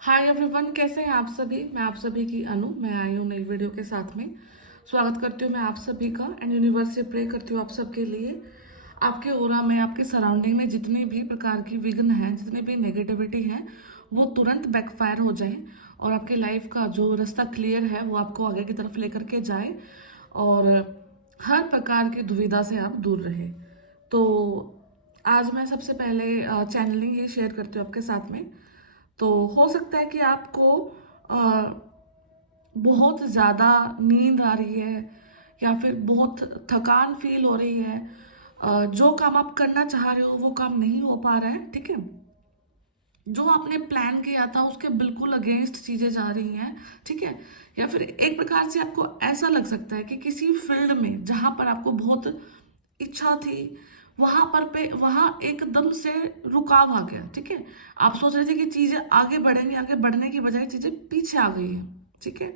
Hi everyone, कैसे हैं आप सभी। मैं आप सभी की अनु, मैं आई हूँ नई वीडियो के साथ में। स्वागत करती हूँ मैं आप सभी का एंड यूनिवर्स से प्रे करती हूँ आप सबके लिए, आपके ओरा में, आपके सराउंडिंग में जितनी भी प्रकार की विघ्न हैं, जितनी भी नेगेटिविटी हैं, वो तुरंत बैकफायर हो जाए और आपके लाइफ का जो रास्ता क्लियर है वो आपको आगे की तरफ लेकर के जाए और हर प्रकार की दुविधा से आप दूर रहे। तो आज मैं सबसे पहले चैनलिंग ये शेयर करती हूँ आपके साथ में। तो हो सकता है कि आपको अ, बहुत ज़्यादा नींद आ रही है या फिर बहुत थकान फील हो रही है। जो काम आप करना चाह रहे हो वो काम नहीं हो पा रहा है, ठीक है। जो आपने प्लान किया था उसके बिल्कुल अगेंस्ट चीज़ें जा रही हैं, ठीक है। या फिर एक प्रकार से आपको ऐसा लग सकता है कि किसी फील्ड में जहां पर आपको बहुत इच्छा थी, वहां एकदम से रुकाव आ गया, ठीक है। आप सोच रहे थे कि चीजें आगे बढ़ेंगी, आगे बढ़ने की बजाय चीजें पीछे आ गई हैं, ठीक है।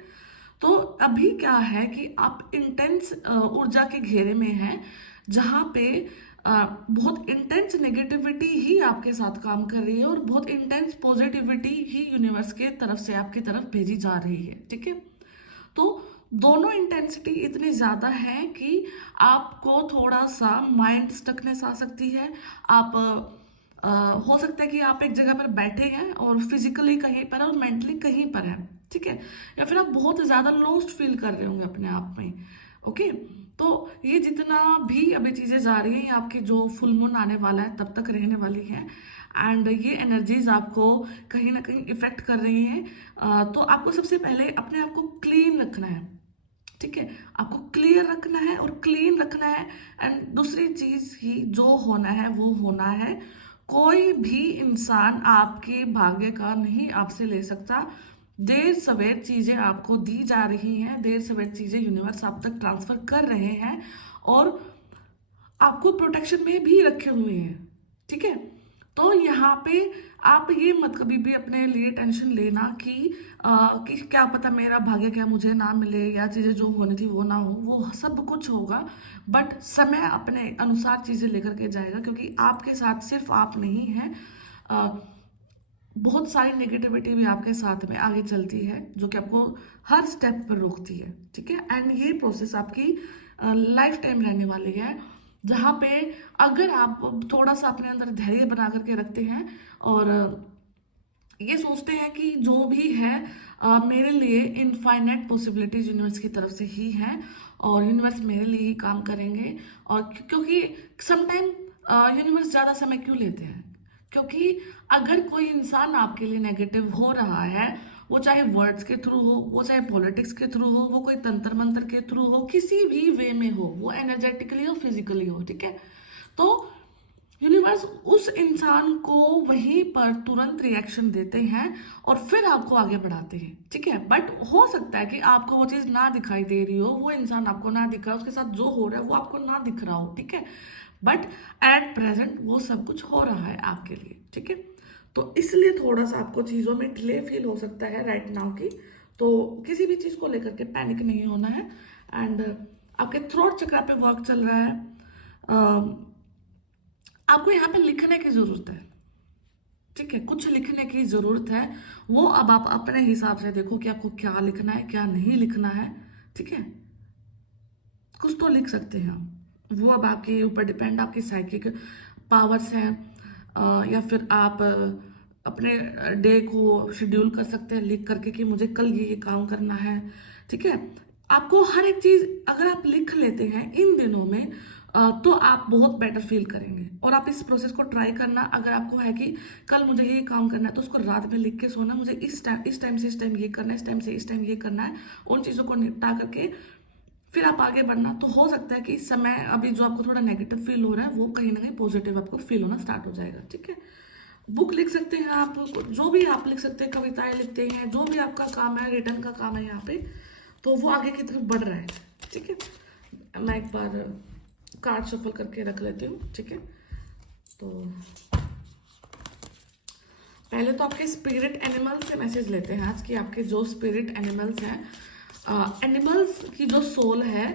तो अभी क्या है कि आप इंटेंस ऊर्जा के घेरे में हैं, जहां पे बहुत इंटेंस नेगेटिविटी ही आपके साथ काम कर रही है और बहुत इंटेंस पॉजिटिविटी ही यूनिवर्स के तरफ से आपकी तरफ भेजी जा रही है, ठीक है। तो दोनों इंटेंसिटी इतनी ज्यादा है कि आपको थोड़ा सा माइंड स्टकनेस आ सकती है। आप हो सकता है कि आप एक जगह पर बैठे हैं और फिजिकली कहीं पर है और मेंटली कहीं पर है, ठीक है। या फिर आप बहुत ज्यादा लॉस्ट फील कर रहे होंगे अपने आप में। ओके, तो ये जितना भी अभी चीजें जा रही हैं, ये आपके जो फुल मून आने वाला है तब तक रहने वाली है एंड ये एनर्जीज आपको कहीं ना कहीं इफेक्ट कर रही हैं। तो आपको सबसे पहले अपने आप को क्लीन रखना है, ठीक है। आपको क्लियर रखना है और क्लीन रखना है एंड दूसरी चीज ही जो होना है वो होना है। कोई भी इंसान आपके भाग्य का नहीं आपसे ले सकता। देर सवेर चीजें आपको दी जा रही हैं, देर सवेर चीजें यूनिवर्स आप तक ट्रांसफर कर रहे हैं और आपको प्रोटेक्शन में भी रखे हुए हैं, ठीक है। तो यहाँ पे आप ये मत कभी भी अपने लिए टेंशन लेना कि क्या पता मेरा भाग्य क्या मुझे ना मिले या चीज़ें जो होनी थी वो ना हो। वो सब कुछ होगा, बट समय अपने अनुसार चीज़ें लेकर के जाएगा, क्योंकि आपके साथ सिर्फ आप नहीं हैं। अ, बहुत सारी नेगेटिविटी भी आपके साथ में आगे चलती है जो कि आपको हर स्टेप पर रोकती है, ठीक है। एंड ये प्रोसेस आपकी लाइफ टाइम रहने वाली है, जहाँ पे अगर आप थोड़ा सा अपने अंदर धैर्य बना करके रखते हैं और ये सोचते हैं कि जो भी है मेरे लिए इनफाइनाइट पॉसिबिलिटीज यूनिवर्स की तरफ से ही हैं और यूनिवर्स मेरे लिए ही काम करेंगे। और क्योंकि समटाइम यूनिवर्स ज़्यादा समय क्यों लेते हैं, क्योंकि अगर कोई इंसान आपके लिए नेगेटिव हो रहा है, वो चाहे वर्ड्स के थ्रू हो, वो चाहे पॉलिटिक्स के थ्रू हो, वो कोई तंत्र मंत्र के थ्रू हो, किसी भी वे में हो, वो एनर्जेटिकली हो, फिजिकली हो, ठीक है। तो यूनिवर्स उस इंसान को वहीं पर तुरंत रिएक्शन देते हैं और फिर आपको आगे बढ़ाते हैं, ठीक है। बट हो सकता है कि आपको वो चीज़ ना दिखाई दे रही हो, वो इंसान आपको ना दिख रहा हो, उसके साथ जो हो रहा है वो आपको ना दिख रहा हो, ठीक है। बट एट प्रेजेंट वो सब कुछ हो रहा है आपके लिए, ठीक है। तो इसलिए थोड़ा सा आपको चीज़ों में डिले फील हो सकता है राइट नाउ की। तो किसी भी चीज़ को लेकर के पैनिक नहीं होना है एंड आपके थ्रोट चक्र पे वर्क चल रहा है। आपको यहाँ पे लिखने की जरूरत है, ठीक है। कुछ लिखने की जरूरत है, वो अब आप अपने हिसाब से देखो कि आपको क्या लिखना है क्या नहीं लिखना है, ठीक है। कुछ तो लिख सकते हैं आप, वो अब आपके ऊपर डिपेंड, आपकी साइकिक पावर्स हैं। या फिर आप अपने डे को शेड्यूल कर सकते हैं लिख करके कि मुझे कल ये काम करना है, ठीक है। आपको हर एक चीज अगर आप लिख लेते हैं इन दिनों में तो आप बहुत बेटर फील करेंगे। और आप इस प्रोसेस को ट्राई करना, अगर आपको है कि कल मुझे ये काम करना है तो उसको रात में लिख के सोना, मुझे इस टाइम से इस टाइम ये करना है, इस टाइम से इस टाइम ये करना है, उन चीज़ों को निपटा करके फिर आप आगे बढ़ना। तो हो सकता है कि इस समय अभी जो आपको थोड़ा नेगेटिव फील हो रहा है वो कहीं ना कहीं पॉजिटिव आपको फील होना स्टार्ट हो जाएगा, ठीक है। बुक लिख सकते हैं आप, जो भी आप लिख सकते हैं, कविताएं लिखते हैं, जो भी आपका काम है, रिटर्न का काम है यहाँ पे, तो वो आगे की तरफ बढ़ रहा है, ठीक है। मैं एक बार कार्ड शफल करके रख लेती हूँ, ठीक है। तो पहले तो आपके स्पिरिट एनिमल्स से मैसेज लेते हैं आज कि आपके जो स्पिरिट एनिमल्स हैं, एनिमल्स की जो सोल है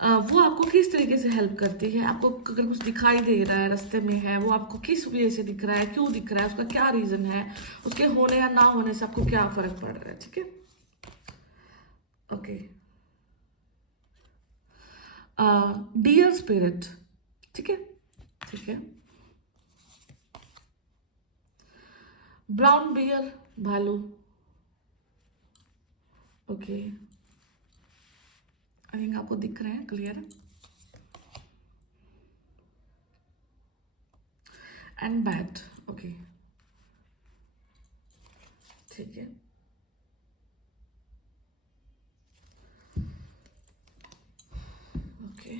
वो आपको किस तरीके से हेल्प करती है, आपको अगर कुछ दिखाई दे रहा है रास्ते में है, वो आपको किस वजह से दिख रहा है, क्यों दिख रहा है, उसका क्या रीज़न है, उसके होने या ना होने से आपको क्या फ़र्क पड़ रहा है। ठीक है, ओके। डियर स्पिरिट, ठीक है, ठीक है। ब्राउन बियर, भालू, ओके। आई थिंक आपको दिख रहे हैं क्लियर। एंड बैट, ओके, ठीक है। ओके,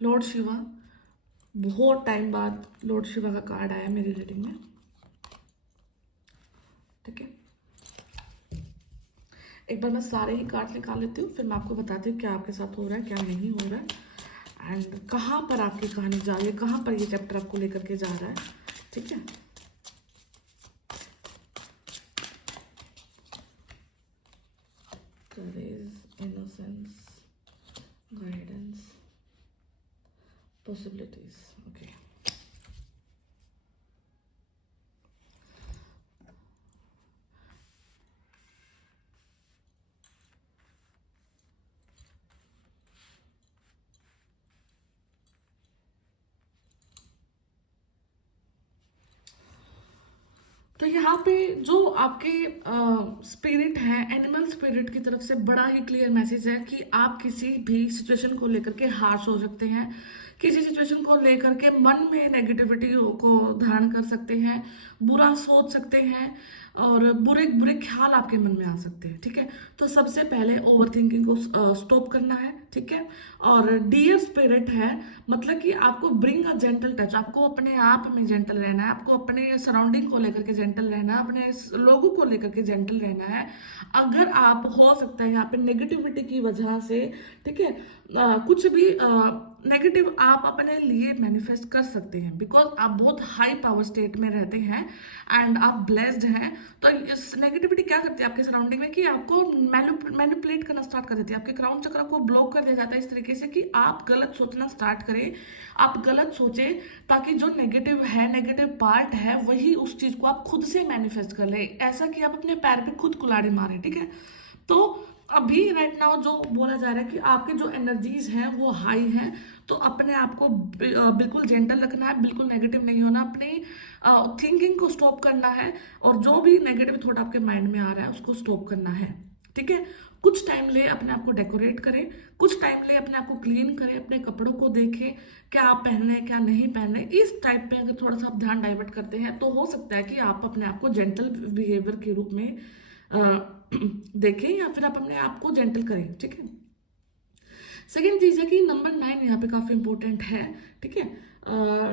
लॉर्ड शिवा, बहुत टाइम बाद लॉर्ड शिवा का कार्ड आया मेरी रीडिंग में। ठीक है, एक बार मैं सारे ही कार्ड निकाल लेती हूँ, फिर मैं आपको बताती हूँ क्या आपके साथ हो रहा है, क्या नहीं हो रहा है, एंड कहाँ पर आपकी कहानी जा रही है, कहाँ पर ये चैप्टर आपको लेकर के जा रहा है। ठीक है, करेज, इनोसेंस, गाइडेंस, पॉसिबिलिटीज, ओके। तो यहाँ पे जो आपके स्पिरिट है, एनिमल स्पिरिट की तरफ से बड़ा ही क्लियर मैसेज है कि आप किसी भी सिचुएशन को लेकर के हार्श हो सकते हैं, किसी सिचुएशन को लेकर के मन में नेगेटिविटी को धारण कर सकते हैं, बुरा सोच सकते हैं, और बुरे बुरे ख्याल आपके मन में आ सकते हैं। ठीक है, तो सबसे पहले ओवर थिंकिंग को स्टॉप करना है। ठीक है, और डियर स्पिरिट है मतलब कि आपको ब्रिंग अ जेंटल टच, आपको अपने आप में जेंटल रहना है, आपको अपने सराउंडिंग को लेकर के जेंटल रहना है, अपने लोगों को लेकर के जेंटल रहना है। अगर आप, हो सकता है यहाँ पे नेगेटिविटी की वजह से, ठीक है, कुछ भी नेगेटिव आप अपने लिए मैनिफेस्ट कर सकते हैं, बिकॉज आप बहुत हाई पावर स्टेट में रहते हैं एंड आप ब्लेस्ड हैं। तो इस नेगेटिविटी क्या करती है आपके सराउंडिंग में कि आपको मैनिपुलेट करना स्टार्ट कर देती है, आपके क्राउन चक्र को ब्लॉक कर दिया जाता है इस तरीके से कि आप गलत सोचना स्टार्ट करें, आप गलत सोचें, ताकि जो नेगेटिव है, नेगेटिव पार्ट है, वही उस चीज को आप खुद से मैनिफेस्ट कर ले, ऐसा कि आप अपने पैर पे खुद कुल्हाड़ी मारें। ठीक है, तो अभी राइट नाउ जो बोला जा रहा है कि आपकी जो एनर्जीज हैं वो हाई हैं, तो अपने आप को बिल्कुल जेंटल रखना है, बिल्कुल नेगेटिव नहीं होना, अपनी थिंकिंग को स्टॉप करना है, और जो भी नेगेटिव थॉट आपके माइंड में आ रहा है उसको स्टॉप करना है। ठीक है, कुछ टाइम ले अपने आप को डेकोरेट करें, कुछ टाइम ले अपने आप को क्लीन करें, अपने कपड़ों को देखें क्या आप पहन रहे हैं क्या नहीं पहन रहे। इस टाइप में अगर थोड़ा सा आप ध्यान डाइवर्ट करते हैं तो हो सकता है कि आप अपने आप को जेंटल बिहेवियर के रूप में देखें, या फिर आप अपने आप को जेंटल करें। ठीक है, सेकेंड चीज है कि नंबर 9 यहाँ पे काफी इंपॉर्टेंट है। ठीक है,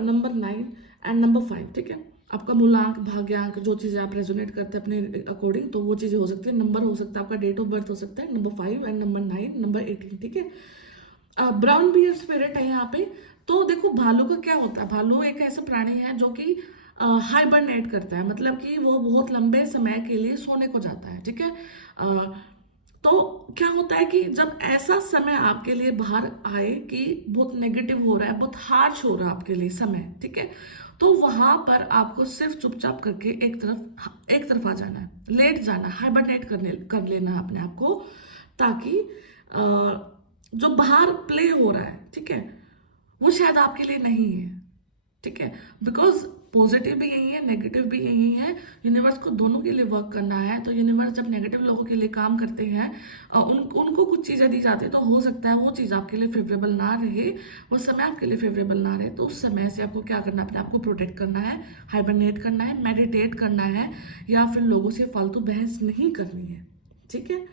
नंबर 9 एंड नंबर 5। ठीक है, आपका मूलांक, भाग्यांक, जो चीजें आप रेजोनेट करते हैं अपने अकॉर्डिंग, तो वो चीजें हो सकती है। नंबर हो सकता है आपका डेट ऑफ बर्थ हो सकता है, नंबर 5 एंड नंबर 9, नंबर 18। ठीक है, ब्राउन बियर स्पिरिट है यहाँ पे। तो देखो भालू का क्या होता है, भालू एक ऐसा प्राणी है जो कि हाइबरनेट करता है, मतलब कि वो बहुत लंबे समय के लिए सोने को जाता है। ठीक है, तो क्या होता है कि जब ऐसा समय आपके लिए बाहर आए कि बहुत नेगेटिव हो रहा है, बहुत हार्श हो रहा है आपके लिए समय, ठीक है, तो वहां पर आपको सिर्फ चुपचाप करके एक तरफ आ जाना है, लेट जाना, हाइबरनेट कर लेना है अपने आप को, ताकि जो बाहर प्ले हो रहा है, ठीक है, वो शायद आपके लिए नहीं है। ठीक है, बिकॉज पॉजिटिव भी यही है, नेगेटिव भी यही है, यूनिवर्स को दोनों के लिए वर्क करना है। तो यूनिवर्स जब नेगेटिव लोगों के लिए काम करते हैं, उनको कुछ चीज़ें दी जाती है, तो हो सकता है वो चीज़ आपके लिए फेवरेबल ना रहे, वो समय आपके लिए फेवरेबल ना रहे, तो उस समय से आपको क्या करना है, अपने आप को प्रोटेक्ट करना है, हाइबरनेट करना है, मेडिटेट करना है, या फिर लोगों से फालतू बहस नहीं करनी है। ठीक है,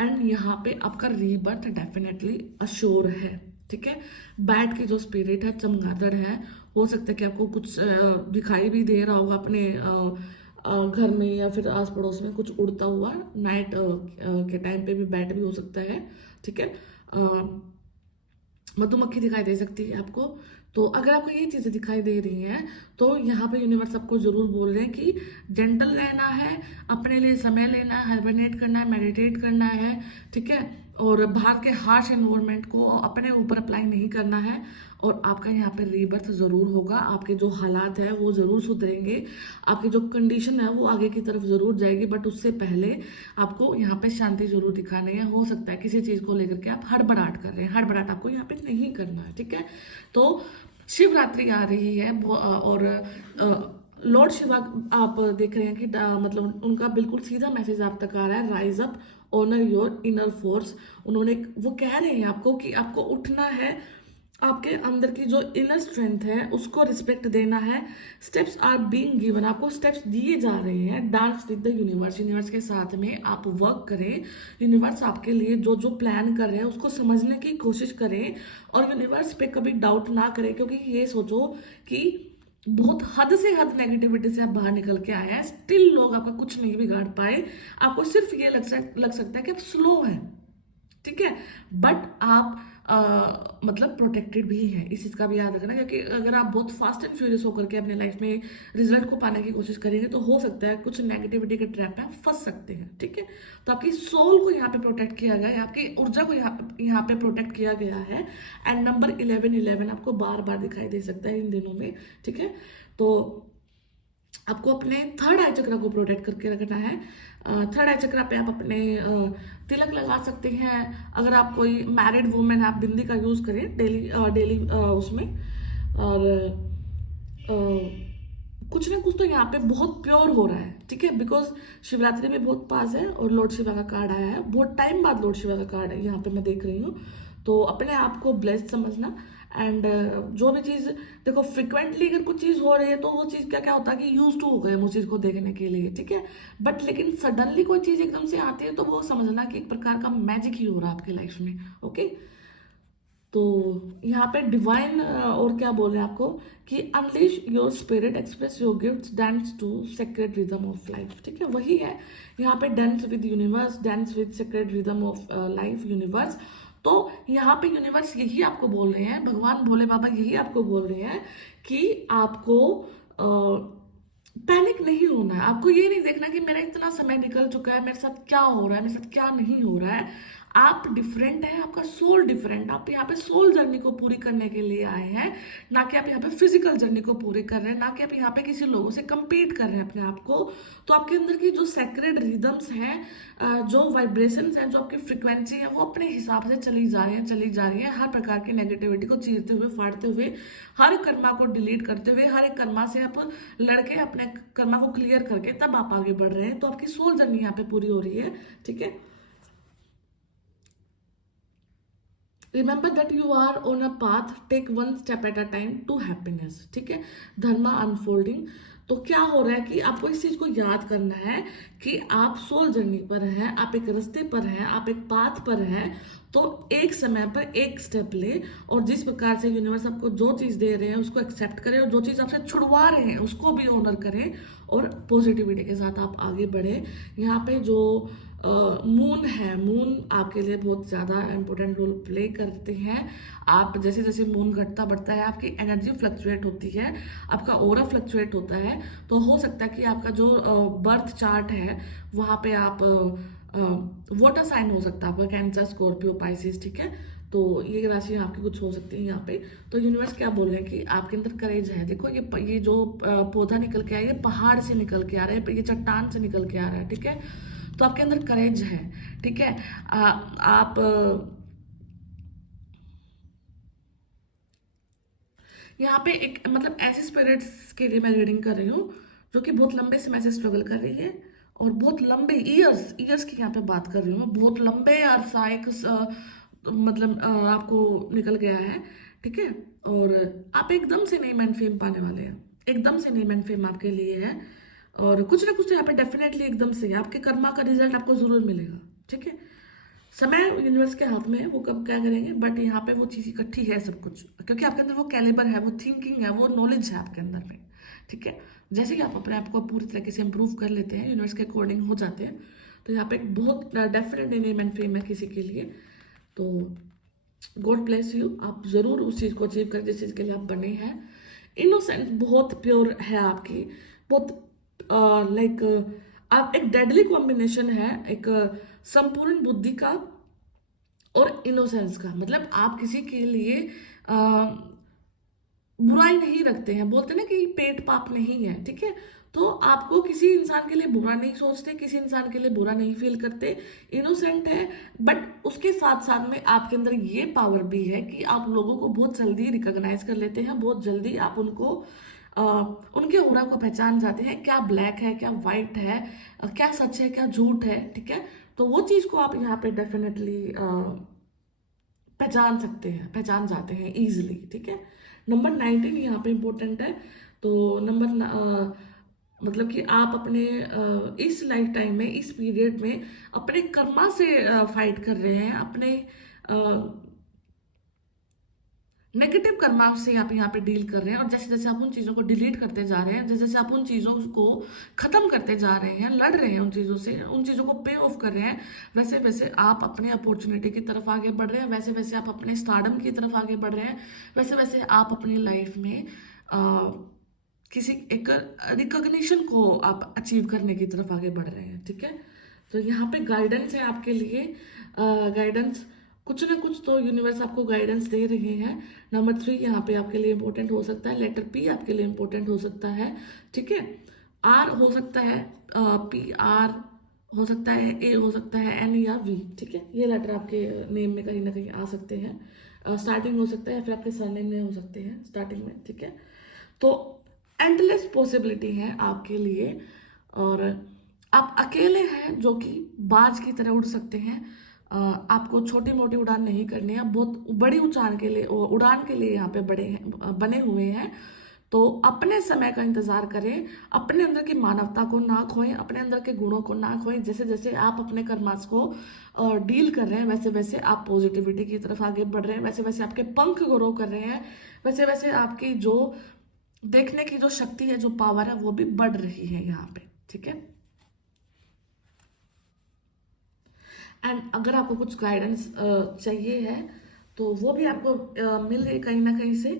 एंड यहाँ पे आपका रीबर्थ डेफिनेटली अश्योर है। ठीक है, बैट की जो स्पिरिट है, चमगादड़ है, हो सकता है कि आपको कुछ दिखाई भी दे रहा होगा अपने घर में या फिर आस पड़ोस में कुछ उड़ता हुआ, नाइट के टाइम पे भी बैट भी हो सकता है। ठीक है, मधुमक्खी दिखाई दे सकती है आपको। तो अगर आपको ये चीज़ें दिखाई दे रही हैं तो यहाँ पे यूनिवर्स आपको ज़रूर बोल रहे हैं कि जेंटल रहना है, अपने लिए समय लेना है, हाइबरनेट करना है, मेडिटेट करना है, ठीक है। और बाहर के हार्श एनवायरनमेंट को अपने ऊपर अप्लाई नहीं करना है। और आपका यहाँ पे रीबर्थ ज़रूर होगा, आपके जो हालात हैं वो ज़रूर सुधरेंगे, आपकी जो कंडीशन है वो आगे की तरफ ज़रूर जाएगी। बट उससे पहले आपको यहाँ पे शांति ज़रूर दिखानी है। हो सकता है किसी चीज़ को लेकर के आप हड़बड़ाहट कर रहे हैं, हड़बड़ाहट आपको यहाँ पे नहीं करना है, ठीक है। तो शिवरात्रि आ रही है और लॉर्ड शिवा आप देख रहे हैं कि मतलब उनका बिल्कुल सीधा मैसेज आप तक आ रहा है, rise up, honour your inner force. उन्होंने वो कह रहे हैं आपको कि आपको उठना है, आपके अंदर की जो इनर स्ट्रेंथ है उसको रिस्पेक्ट देना है। स्टेप्स आर बीइंग गिवन, आपको स्टेप्स दिए जा रहे हैं। Dance with the universe, universe के साथ में आप वर्क करें। यूनिवर्स आपके लिए जो जो प्लान कर रहे हैं उसको समझने की कोशिश करें और यूनिवर्स पे कभी डाउट ना करें, क्योंकि ये सोचो कि बहुत हद से हद नेगेटिविटी से आप बाहर निकल के आए हैं, स्टिल लोग आपका कुछ नहीं बिगाड़ पाए। आपको सिर्फ ये लग सकता है कि आप स्लो हैं, ठीक है, बट आप मतलब प्रोटेक्टेड भी हैं। इस चीज़ का भी याद रखना, क्योंकि अगर आप बहुत फास्ट एंड फ्यूरियस होकर के अपने लाइफ में रिजल्ट को पाने की कोशिश करेंगे तो हो सकता है कुछ नेगेटिविटी के ट्रैप में आप फंस सकते हैं, ठीक है। तो आपकी सोल को यहाँ पे प्रोटेक्ट किया गया है, आपकी ऊर्जा को यहाँ पे प्रोटेक्ट किया गया है। एंड नंबर 11 आपको बार बार दिखाई दे सकता है इन दिनों में, ठीक है। तो आपको अपने थर्ड आई चक्र को प्रोटेक्ट करके रखना है। थर्ड आई चक्र पे आप अपने तिलक लगा सकते हैं। अगर आप कोई मैरिड वुमेन आप बिंदी का यूज़ करें डेली डेली उसमें। और कुछ ना कुछ तो यहाँ पे बहुत प्योर हो रहा है, ठीक है, बिकॉज शिवरात्रि में बहुत पास है और लॉर्ड शिवा का कार्ड आया है, बहुत टाइम बाद लॉर्ड शिवा का कार्ड है यहाँ पे मैं देख रही हूँ। तो अपने आप को ब्लेस्ड समझना। एंड जो भी चीज़ देखो, फ्रिक्वेंटली अगर कुछ चीज़ हो रही है तो वो चीज़ क्या क्या होता है कि यूज टू हो गए हम उस चीज़ को देखने के लिए, ठीक है। बट लेकिन सडनली कोई चीज़ एकदम से आती है तो वो समझना कि एक प्रकार का मैजिक ही हो रहा है आपकी लाइफ में, ओके। तो यहाँ पे डिवाइन और क्या बोल रहे हैं आपको कि unleash your spirit, express your gifts, dance to sacred rhythm of life, ठीक है, वही है यहाँ पे dance with universe, dance with sacred rhythm of life universe. तो यहाँ पे यूनिवर्स यही आपको बोल रहे हैं, भगवान भोले बाबा यही आपको बोल रहे हैं कि आपको पैनिक नहीं होना है। आपको ये नहीं देखना कि मेरा इतना समय निकल चुका है, मेरे साथ क्या हो रहा है, मेरे साथ क्या नहीं हो रहा है। आप डिफरेंट हैं, आपका सोल डिफरेंट। आप यहाँ पे सोल जर्नी को पूरी करने के लिए आए हैं, ना कि आप यहाँ पे फिजिकल जर्नी को पूरी कर रहे हैं, ना कि आप यहाँ पे किसी लोगों से compete कर रहे हैं अपने आप को। तो आपके अंदर की जो सेक्रेड रिदम्स हैं, जो वाइब्रेशंस हैं, जो आपकी फ्रिक्वेंसी है, वो अपने हिसाब से चली जा रही है, चली जा रही है। हर प्रकार की नेगेटिविटी को चीरते हुए, फाड़ते हुए, हर कर्मा को डिलीट करते हुए, हर एक कर्मा से आप लड़के अपने कर्मा को क्लियर करके तब आप आगे बढ़ रहे हैं। तो आपकी सोल जर्नी यहाँ पे पूरी हो रही है, ठीक है। Remember that you are on a path, take one step at a time to happiness, ठीक है। धर्मा अनफोल्डिंग। तो क्या हो रहा है कि आपको इस चीज को याद करना है कि आप सोल जर्नी पर हैं, आप एक रास्ते पर हैं, आप एक पाथ पर हैं। तो एक समय पर एक स्टेप ले और जिस प्रकार से यूनिवर्स आपको जो चीज दे रहे हैं उसको एक्सेप्ट करें, और जो चीज आपसे छुड़वा रहे हैं उसको भी ऑनर करें और पॉजिटिविटी के साथ आप आगे बढ़े। यहाँ पे जो मून है, मून आपके लिए बहुत ज़्यादा इम्पोर्टेंट रोल प्ले करते हैं। आप जैसे जैसे मून घटता बढ़ता है आपकी एनर्जी फ्लक्चुएट होती है, आपका ऑरा फ्लक्चुएट होता है। तो हो सकता है कि आपका जो बर्थ चार्ट है वहाँ पे आप वाटर साइन हो सकता है आपका, कैंसर, स्कॉर्पियो, पाइसिस, ठीक है। तो ये राशि आपकी कुछ हो सकती है यहाँ पे। तो यूनिवर्स क्या बोल रहे हैं कि आपके अंदर करेज है। देखो ये जो पौधा निकल के आया, ये पहाड़ से निकल के आ रहा है, ये चट्टान से निकल के आ रहा है, ठीक है। तो आपके अंदर करेज है, ठीक है। आप यहाँ पे एक मतलब ऐसे स्पिरिट्स के लिए मैं रीडिंग कर रही हूँ जो कि बहुत लंबे समय से स्ट्रगल कर रही है और बहुत लंबे ईयर्स की यहाँ पे बात कर रही हूँ मैं। बहुत लंबे अरसा एक मतलब आपको निकल गया है, ठीक है। और आप एकदम से नहीं मैन फेम पाने वाले हैं, एकदम से नहीं मैन फेम आपके लिए है। और कुछ ना कुछ तो यहाँ पे डेफिनेटली एकदम से आपके कर्मा का रिजल्ट आपको जरूर मिलेगा, ठीक है। समय यूनिवर्स के हाथ में है, वो कब क्या करेंगे, बट यहाँ पे वो चीज़ इकट्ठी है सब कुछ, क्योंकि आपके अंदर वो कैलिबर है, वो थिंकिंग है, वो नॉलेज है आपके अंदर में, ठीक है। जैसे कि आप अपने आप को पूरी तरीके से इम्प्रूव कर लेते हैं, यूनिवर्स के अकॉर्डिंग हो जाते हैं, तो यहाँ पे एक बहुत डेफिनेट नेम एंड फेम है किसी के लिए। तो गॉड ब्लेस यू, आप ज़रूर उस चीज़ को अचीव करें जिस चीज़ के लिए आप बने हैं। इनोसेंस बहुत प्योर है आपकी, बहुत लाइक आप एक डेडली कॉम्बिनेशन है, एक संपूर्ण बुद्धि का और इनोसेंस का। मतलब आप किसी के लिए बुराई नहीं रखते हैं, बोलते ना कि पेट पाप नहीं है, ठीक है। तो आपको किसी इंसान के लिए बुरा नहीं सोचते, किसी इंसान के लिए बुरा नहीं फील करते, इनोसेंट है। बट उसके साथ साथ में आपके अंदर ये पावर भी है कि आप लोगों को बहुत जल्दी रिकॉग्नाइज कर लेते हैं, बहुत जल्दी आप उनको अ, उनके ऑरा को पहचान जाते हैं, क्या ब्लैक है क्या वाइट है, क्या सच है क्या झूठ है, ठीक है। तो वो चीज़ को आप यहाँ पे डेफिनेटली पहचान सकते हैं, पहचान जाते हैं इजीली, ठीक है। नंबर 19 यहाँ पे इम्पोर्टेंट है। तो मतलब कि आप अपने इस लाइफ टाइम में, इस पीरियड में अपने कर्मा से फाइट कर रहे हैं, अपने नेगेटिव कर्मा से आप यहाँ पे डील कर रहे हैं। और जैसे जैसे आप उन चीज़ों को डिलीट करते जा रहे हैं, जैसे जैसे आप उन चीज़ों को ख़त्म करते जा रहे हैं, लड़ रहे हैं उन चीज़ों से, उन चीज़ों को पे ऑफ कर रहे हैं, वैसे वैसे आप अपने अपॉर्चुनिटी की तरफ आगे बढ़ रहे हैं, वैसे वैसे आप अपने स्टारडम की तरफ आगे बढ़ रहे हैं, वैसे वैसे आप अपनी लाइफ में किसी एक रिकॉग्निशन को आप अचीव करने की तरफ आगे बढ़ रहे हैं, ठीक है। तो यहाँ पे गाइडेंस है आपके लिए, गाइडेंस कुछ ना कुछ तो यूनिवर्स आपको गाइडेंस दे रहे हैं। नंबर 3 यहाँ पे आपके लिए इंपॉर्टेंट हो सकता है, लेटर पी आपके लिए इंपॉर्टेंट हो सकता है, ठीक है। आर हो सकता है, पी आर हो सकता है, ए हो सकता है, एन या वी, ठीक है। ये लेटर आपके नेम में कहीं ना कहीं आ सकते हैं, स्टार्टिंग हो सकता है, फिर आपके सरनेम में हो सकते हैं स्टार्टिंग में, ठीक है। तो एंडलेस पॉसिबिलिटी है आपके लिए। और आप अकेले हैं जो कि बाज की तरह उड़ सकते हैं। आपको छोटी मोटी उड़ान नहीं करनी है, बहुत बड़ी उड़ान के लिए यहाँ पे बने हुए हैं। तो अपने समय का इंतजार करें, अपने अंदर की मानवता को ना खोएं, अपने अंदर के गुणों को ना खोएं। जैसे जैसे आप अपने कर्मास को डील कर रहे हैं, वैसे वैसे आप पॉजिटिविटी की तरफ आगे बढ़ रहे हैं, वैसे वैसे आपके पंख ग्रो कर रहे हैं, वैसे वैसे आपकी जो देखने की जो शक्ति है, जो पावर है, वो भी बढ़ रही है यहाँ पे, ठीक है। एंड अगर आपको कुछ गाइडेंस चाहिए है तो वो भी आपको मिल रही है कहीं ना कहीं से।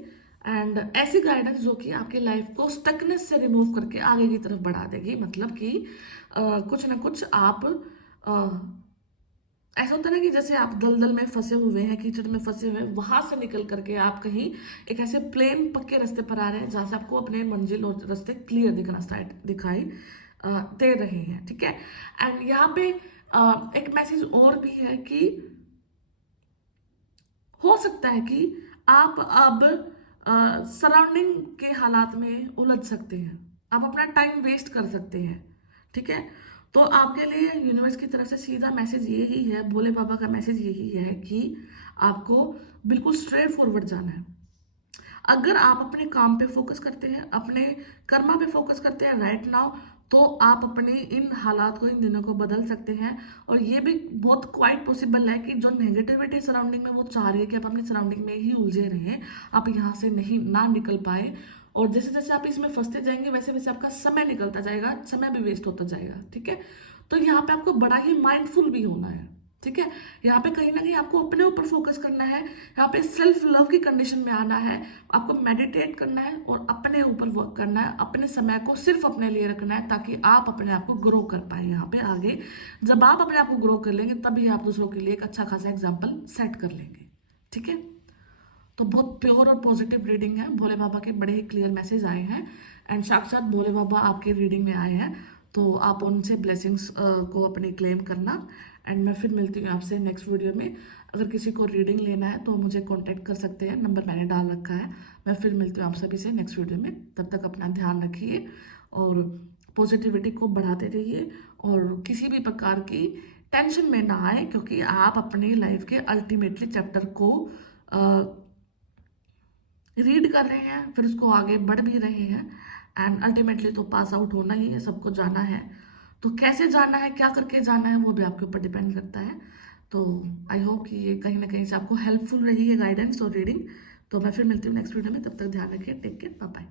एंड ऐसी गाइडेंस जो कि आपकी लाइफ को स्टकनेस से रिमूव करके आगे की तरफ बढ़ा देगी। मतलब कि कुछ ना कुछ आप ऐसा होता है ना कि जैसे आप दलदल में फंसे हुए हैं, कीचड़ में फंसे हुए हैं, वहां से निकल करके आप कहीं एक ऐसे प्लेन पक्के रास्ते पर आ रहे हैं जहां से आपको अपने मंजिल और रास्ते क्लियर दिखाई दे रहे हैं, ठीक है। एंड यहाँ पे एक मैसेज और भी है कि हो सकता है कि आप अब सराउंडिंग के हालात में उलझ सकते हैं, आप अपना टाइम वेस्ट कर सकते हैं, ठीक है। तो आपके लिए यूनिवर्स की तरफ से सीधा मैसेज यही है, भोले बाबा का मैसेज यही है कि आपको बिल्कुल स्ट्रेट फॉरवर्ड जाना है। अगर आप अपने काम पे फोकस करते हैं, अपने कर्मा पे फोकस करते हैं राइट नाउ, तो आप अपने इन हालात को, इन दिनों को बदल सकते हैं। और ये भी बहुत क्वाइट पॉसिबल है कि जो नेगेटिविटी सराउंडिंग में वो चाह रही है कि आप अपनी सराउंडिंग में ही उलझे रहें, आप यहाँ से नहीं ना निकल पाए। और जैसे जैसे आप इसमें फंसते जाएंगे वैसे वैसे आपका समय निकलता जाएगा, समय भी वेस्ट होता जाएगा, ठीक है। तो यहाँ पे आपको बड़ा ही माइंडफुल भी होना है, ठीक है। यहाँ पे कहीं ना कहीं आपको अपने ऊपर फोकस करना है, यहाँ पे सेल्फ लव की कंडीशन में आना है, आपको मेडिटेट करना है और अपने ऊपर वर्क करना है, अपने समय को सिर्फ अपने लिए रखना है ताकि आप अपने आप को ग्रो कर पाए यहाँ पे आगे। जब आप अपने आप को ग्रो कर लेंगे तभी आप दूसरों के लिए एक अच्छा खासा एग्जाम्पल सेट कर लेंगे, ठीक है। तो बहुत प्योर और पॉजिटिव रीडिंग है, भोले बाबा के बड़े ही क्लियर मैसेज आए हैं एंड साक्षात भोले बाबा आपके रीडिंग में आए हैं। तो आप उनसे ब्लेसिंग्स को अपनी क्लेम करना। एंड मैं फिर मिलती हूँ आपसे नेक्स्ट वीडियो में। अगर किसी को रीडिंग लेना है तो मुझे कांटेक्ट कर सकते हैं, नंबर मैंने डाल रखा है। मैं फिर मिलती हूँ आप सभी से नेक्स्ट वीडियो में। तब तक अपना ध्यान रखिए और पॉजिटिविटी को बढ़ाते रहिए और किसी भी प्रकार की टेंशन में ना आए, क्योंकि आप अपनी लाइफ के अल्टीमेटली चैप्टर को रीड कर रहे हैं, फिर उसको आगे बढ़ भी रहे हैं एंड अल्टीमेटली तो पास आउट होना ही है, सबको जाना है। तो कैसे जाना है, क्या करके जाना है, वो भी आपके ऊपर डिपेंड करता है। तो आई होप कि ये कहीं ना कहीं से आपको हेल्पफुल रही है गाइडेंस और रीडिंग। तो मैं फिर मिलती हूँ नेक्स्ट वीडियो में, तब तक ध्यान रखिए, टेक केयर, बाय बाय।